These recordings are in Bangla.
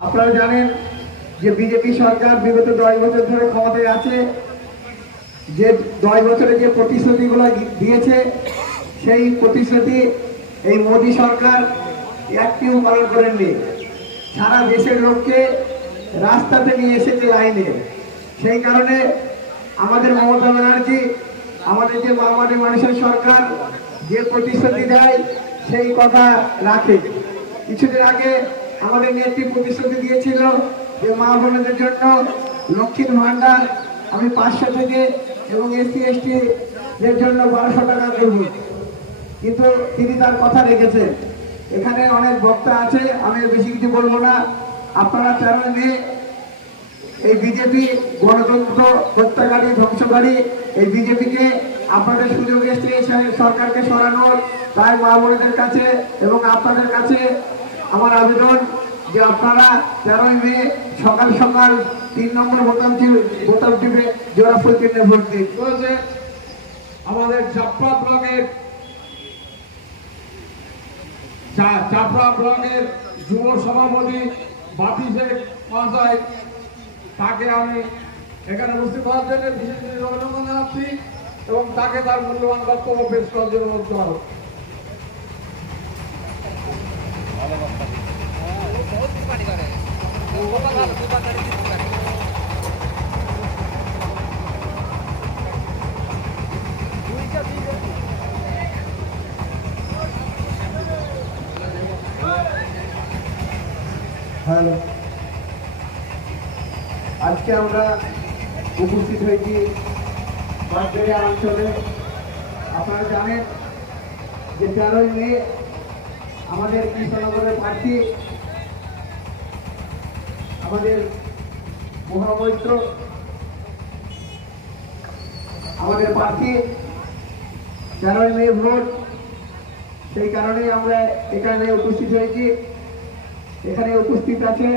আপনারা জানেন যে বিজেপি সরকার বিগত 10 বছর ধরে ক্ষমতায় আছে। যে 10 বছরে যে প্রতিশ্রুতিগুলো দিয়েছে সেই প্রতিশ্রুতি এই মোদী সরকার একটিও পালন করেননি। সারা দেশের লোককে রাস্তাতে নিয়ে এসেছে লাইনে। সেই কারণে আমাদের মমতা ব্যানার্জি, আমাদের যে মামাটি মানুষের সরকার যে প্রতিশ্রুতি দেয় সেই কথা রাখে। কিছুদিন আগে আমাদের নেত্রী প্রতিশ্রুতি দিয়েছিল যে মা বোনদের জন্য লক্ষ্মীর ভান্ডার আমি 500 থেকে এবং এসসি এসটি দের জন্য 1200 টাকা দেব, কিন্তু তিনি তার কথা রেখেছেন। এখানে অনেক বক্তা আছে, আমি বেশি কিছু বলবো না। আপনারা 13 মে এই বিজেপি গণতন্ত্র হত্যাকারী ধ্বংসকারী এই বিজেপিকে আপনাদের সুযোগ এসছে সরকারকে সরানোর। তাই মা বোনদের কাছে এবং আপনাদের কাছে আমার আবেদন যে আপনারা 13 মে সকাল সকাল 3 নম্বর বোতাম টিপে জোড়া ফুল চিহ্নে ভোট দিন। আমাদের চাপড়া ব্লকের যুব সভাপতি বাপি শেখ মহাশয়, তাকে আমি এখানে উপস্থিত হওয়ার জন্য বিশেষ অভিনন্দন জানাচ্ছি এবং তাকে তার মূল্যবান বক্তব্য পেশ করার জন্য অনুরোধ করা হোক। হ্যালো, আজকে আমরা উপস্থিত হয়েছি বাঁশবেড়িয়া অঞ্চলে। আপনারা জানেন যে 13 মে আমাদের কৃষ্ণনগরের প্রার্থী, আমাদের মহামৈত্র, আমাদের প্রার্থী 13 মে ভোট। সেই কারণেই আমরা এখানে উপস্থিত হয়েছি। এখানে উপস্থিত আছে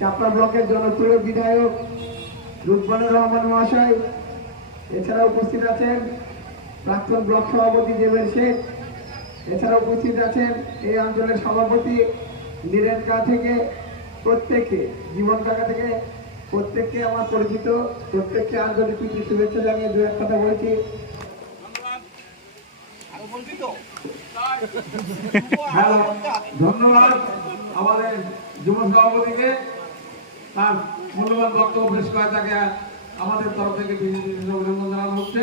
চাপড়া ব্লকের জনপ্রিয় বিধায়ক লুৎফানুর রহমান মহাশয়। এছাড়া উপস্থিত আছেন প্রাক্তন ব্লক সভাপতি দেবের শেখ। এছাড়া উপস্থিত আছেন এই অঞ্চলের সভাপতি নীরেনকা থেকে প্রত্যেককে, জীবন কাকা থেকে প্রত্যেককে আমার পরিচিত, প্রত্যেককে আন্তরিক শুভেচ্ছা জানিয়ে দু এক কথা বলছি। ধন্যবাদ আমাদের যুব সভাপতিকে, তার মূল্যবান বক্তব্য পেশ করে তাকে আমাদের তরফ থেকে বিশেষ অভিনন্দন জানানো হচ্ছে।